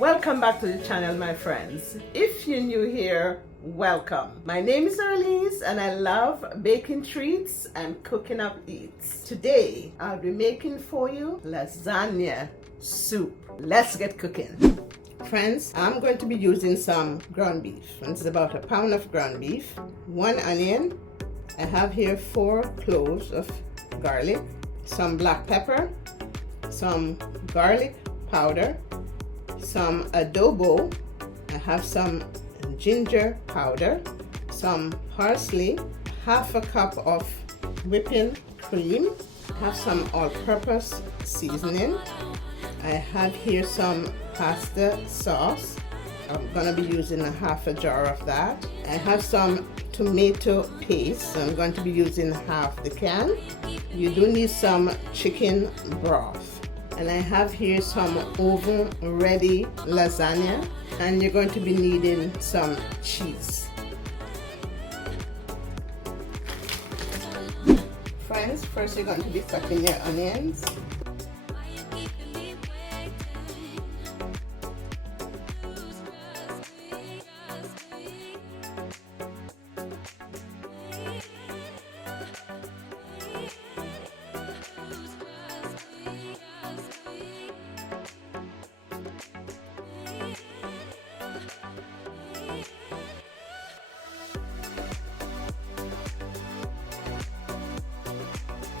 Welcome back to the channel, my friends. If you're new here, welcome. My name is Arelees and I love baking treats and cooking up eats. Today I'll be making for you lasagna soup. Let's get cooking. Friends, I'm going to be using some ground beef. This is about a pound of ground beef, 1 onion. I have here 4 cloves of garlic, some black pepper, some garlic powder, some adobo. I have some ginger powder, some parsley, half a cup of whipping cream. I have some all-purpose seasoning. I have here some pasta sauce. I'm gonna be using a half a jar of that. I have some tomato paste, so I'm going to be using half the can. You do need some chicken broth. And I have here some oven ready lasagna, and you're going to be needing some cheese. Friends, first you're going to be cutting your onions.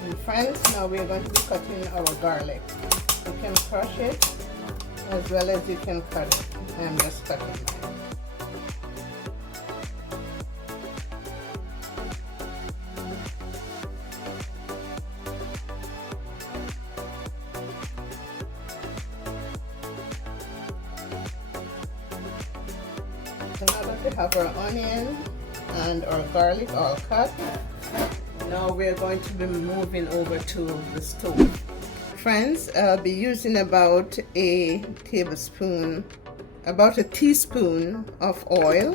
And friends, now we're going to be cutting our garlic. You can crush it as well as you can cut it. I'm just cutting mine. So now that we have our onion and our garlic all cut, now we're going to be moving over to the stove. Friends, I'll be using about a teaspoon of oil,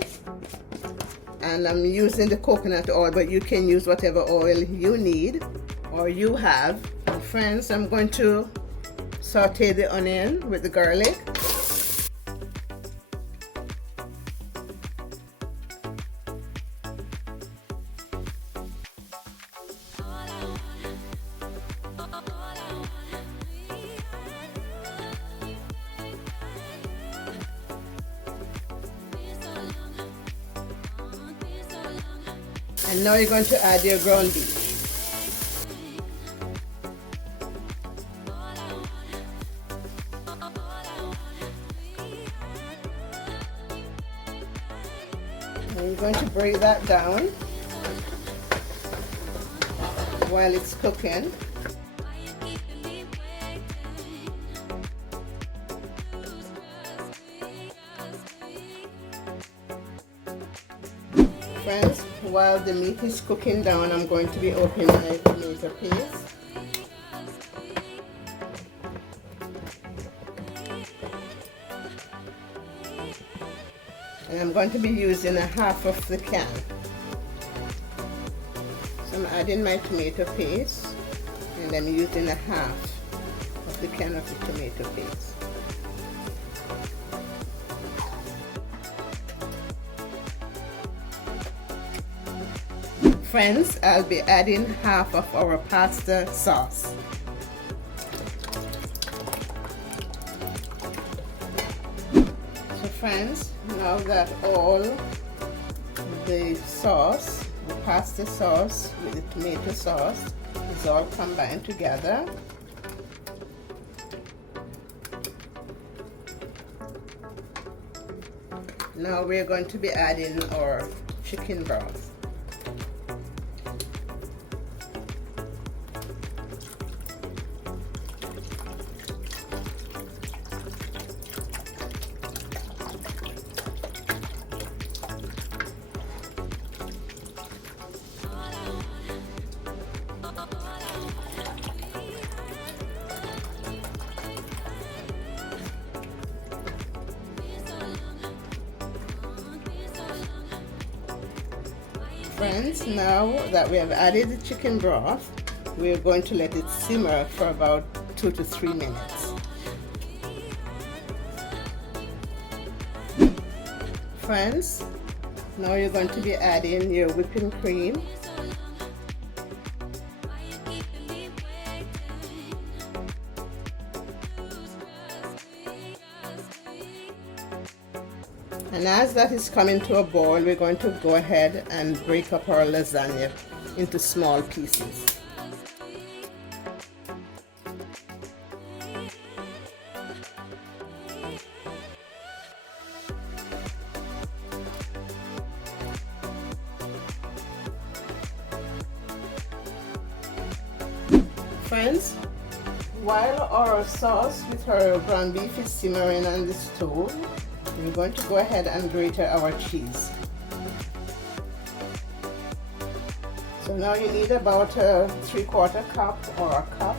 and I'm using the coconut oil, but you can use whatever oil you need or you have. And friends, I'm going to saute the onion with the garlic. And now you're going to add your ground beef. And you're going to break that down while it's cooking. Friends, while the meat is cooking down, I'm going to be opening my tomato paste. And I'm going to be using a half of the can. So I'm adding my tomato paste, and I'm using a half of the can of the tomato paste. Friends, I'll be adding half of our pasta sauce. So friends, now that all the sauce, the pasta sauce with the tomato sauce is all combined together, now we're going to be adding our chicken broth. Friends, now that we have added the chicken broth, we're going to let it simmer for about 2 to 3 minutes. Friends, now you're going to be adding your whipping cream. And as that is coming to a boil, we're going to go ahead and break up our lasagna into small pieces. Friends, while our sauce with our ground beef is simmering on the stove, we're going to go ahead and grate our cheese. So now you need about a 3/4 cup or a cup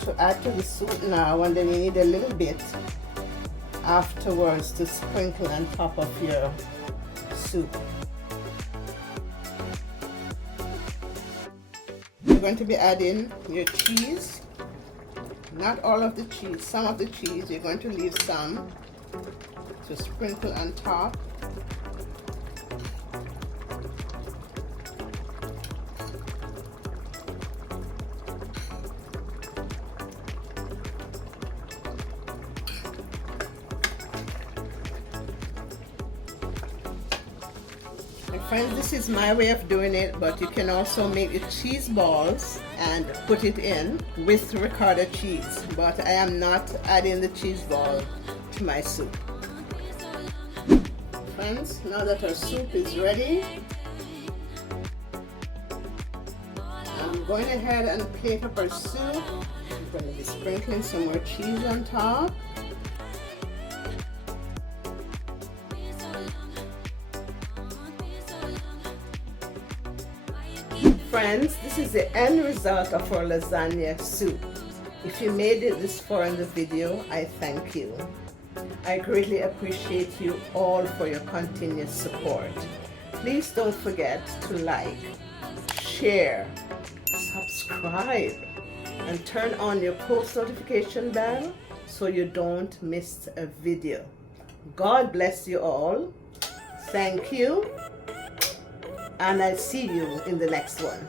to add to the soup now, and then you need a little bit afterwards to sprinkle on top of your soup. You're going to be adding your cheese, not all of the cheese, some of the cheese. You're going to leave some to sprinkle on top. And friends, this is my way of doing it, but you can also make the cheese balls and put it in with ricotta cheese, but I am not adding the cheese ball to my soup. Friends, now that our soup is ready, I'm going ahead and plate up our soup. I'm going to be sprinkling some more cheese on top. Friends, this is the end result of our lasagna soup. If you made it this far in the video, I thank you. I greatly appreciate you all for your continuous support. Please don't forget to like, share, subscribe, and turn on your post notification bell so you don't miss a video. God bless you all. Thank you. And I'll see you in the next one.